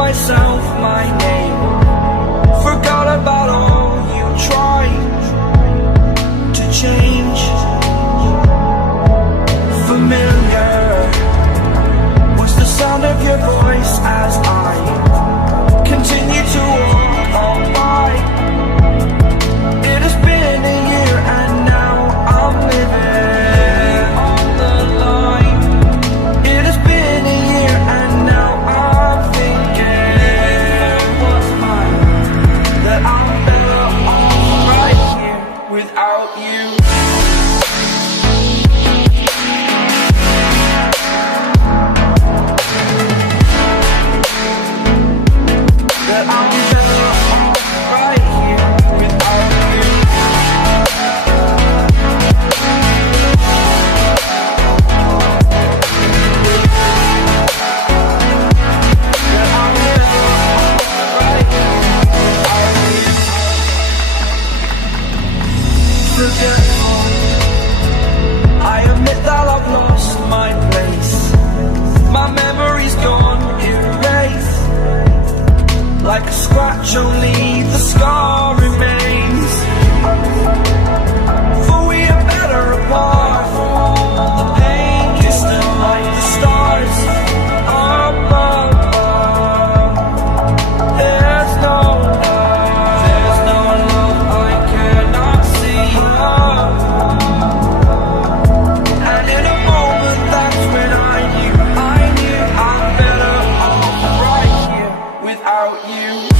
myself my name. Forgot about all you tried to change. Familiar was the sound of your voice as I continue to walk on by. It has been a year and now I'm living on the line. It has been a year and now I'm thinking what's mine, that I'm better off right here without you. That I'm better off right here without you. That I'm better off right here without you. Forgetful, I admit that I've lost my place. My memory's gone erased. Like a scratch, only the scar remains. For we are better apart from all the pain. You're still like the stars above. There's no love I cannot see. And in a moment, that's when I knew I'm better off right here without you.